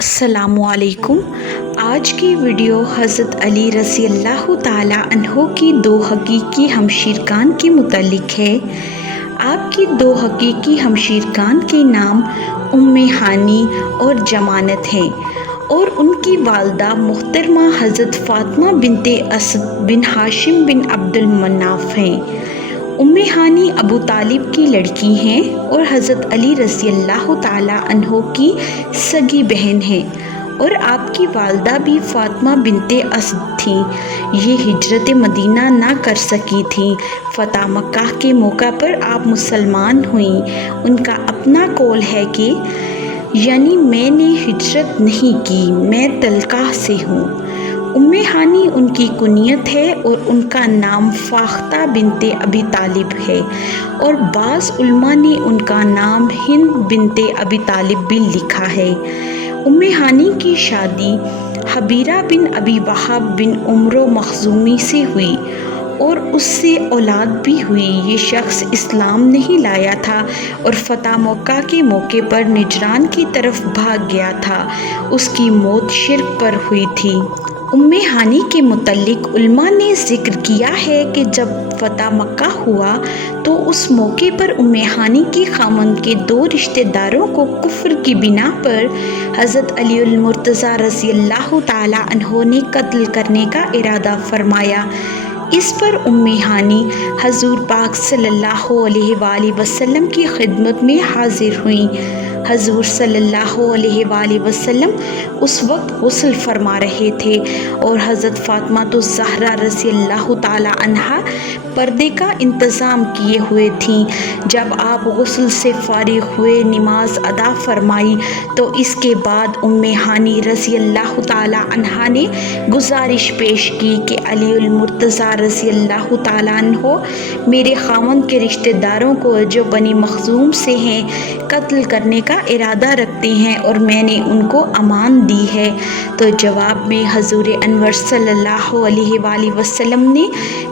अस्सलाम वालेकुम। आज की वीडियो हज़रत अली रज़ी अल्लाह ताला अन्हो की दो हकीकी हमशीरकान के मुतालिक है। आपकी दो हकीकी हमशीरकान के नाम उम्मे हानी और जमानत हैं और उनकी वालदा मुहतरमा हज़रत फ़ातिमा बिनते असद बिन हाशिम बिन अब्दुल मन्नाफ़ हैं। उम्मे हानी अबू तालिब की लड़की हैं और हज़रत अली रज़ी अल्लाह ताला अन्हो की सगी बहन हैं और आपकी वालदा भी फ़ातिमा बिनते असद थीं। ये हिजरत मदीना ना कर सकी थीं। फ़तह मक्का के मौका पर आप मुसलमान हुईं। उनका अपना कौल है कि यानी मैंने हिजरत नहीं की, मैं तलक़ा से हूँ। उम्मे हानी उनकी कुनियत है और उनका नाम फ़ाख्ता बिनते अबी तालिब है और बाज़ उलमा ने उनका नाम हिंद बिनते अबी तालिब भी लिखा है। उम्मे हानी की शादी हबीरा बिन अबी वहाब बिन उम्रो मखज़ूमी से हुई और उससे औलाद भी हुई। ये शख्स इस्लाम नहीं लाया था और फ़तह मक्का के मौके पर निजरान की तरफ भाग गया था। उसकी मौत शिर्क पर हुई थी। उम्मे हानी के मुतल्लिक उलमा ने ज़िक्र किया है कि जब फ़तह मक्का हुआ तो उस मौके पर उम्मे हानी के खामंद के दो रिश्तेदारों को कुफ्र की बिना पर हज़रत अली मुर्तज़ा रज़ी अल्लाह ताला अन्हो ने कत्ल करने का इरादा फरमाया। इस पर उम्मे हानी हज़ूर पाक सल्लल्लाहु अलैहि वसल्लम की खिदमत में हाजिर हुईं। हज़ूर सल्लल्लाहु अलैहि वसल्लम उस वक्त गुस्ल फरमा रहे थे और हज़रत फ़ातिमा तो ज़हरा रज़ी अल्लाह ताला अन्हा पर्दे का इंतज़ाम किए हुए थीं। जब आप गुस्ल से फ़ारिग हुए, नमाज अदा फरमाई तो इसके बाद उम्मे हानी रज़ी अल्लाह ताला अन्हा ने गुजारिश पेश की कि अली मुर्तज़ा रज़ी अल्लाह ताला अन्हो मेरे खामन के रिश्तेदारों को जो बनी मखज़ूम से हैं कत्ल करने का इरादा रखते हैं और मैंने उनको अमान दी है। तो जवाब में हज़ूर अनवर सल्लल्लाहु अलैहि वसल्लम ने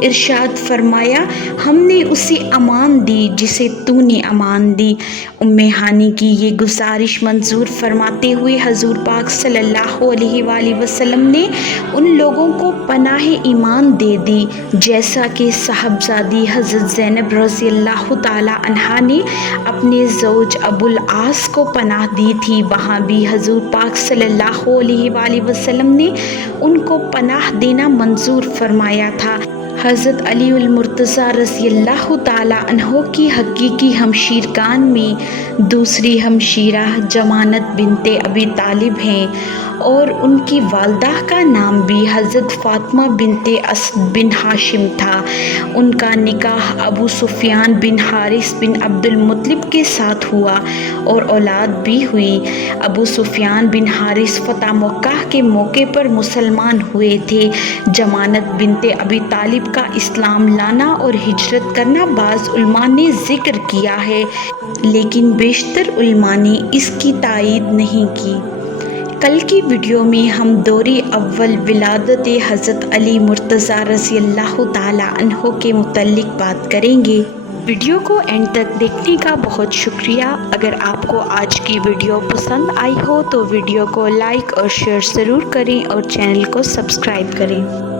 इरशाद फरमाया, हमने उसे अमान दी जिसे तूने अमान दी। उम्मे हानी की ये गुजारिश मंजूर फरमाते हुए हज़ूर पाक सल्लल्लाहु अलैहि वसल्लम ने उन लोगों को पनाह ईमान दे दी जैसा कि साहबजादी हज़रत ज़ैनब रज़ी अल्लाह ताला अन्हा ने अपने ज़ौज अबुल आस को पनाह दी थी। वहाँ भी हज़ूर पाक सल्लल्लाहु अलैहि वसल्लम ने उनको पनाह देना मंजूर फरमाया था। हज़रत अली मुर्तज़ा रज़ी अल्लाह ताला अन्हो की हकीकी हमशीरकान में दूसरी हमशीरा जमानत बिनते अबी तालिब हैं और उनकी वालदा का नाम भी हज़रत फ़ातिमा बिनते असद बिन हाशिम था। उनका निकाह अबू सुफियान बिन हारिस बिन अब्दुल मुत्तलिब के साथ हुआ और औलाद भी हुई। अबू सुफियान बिन हारिस फ़तह मक्का के मौके पर मुसलमान हुए थे। जमानत बिनते अबी तालिब का इस्लाम लाना और हिजरत करना बाज़ उलमा ने ज़िक्र किया है, लेकिन बेशतर उलमा ने इसकी तायीद नहीं की। कल की वीडियो में हम दौरे अव्वल विलादत हज़रत अली मुर्तज़ा रज़ी अल्लाह ताला अन्हो के मुतल्लिक बात करेंगे। वीडियो को एंड तक देखने का बहुत शुक्रिया। अगर आपको आज की वीडियो पसंद आई हो तो वीडियो को लाइक और शेयर ज़रूर करें और चैनल को सब्सक्राइब करें।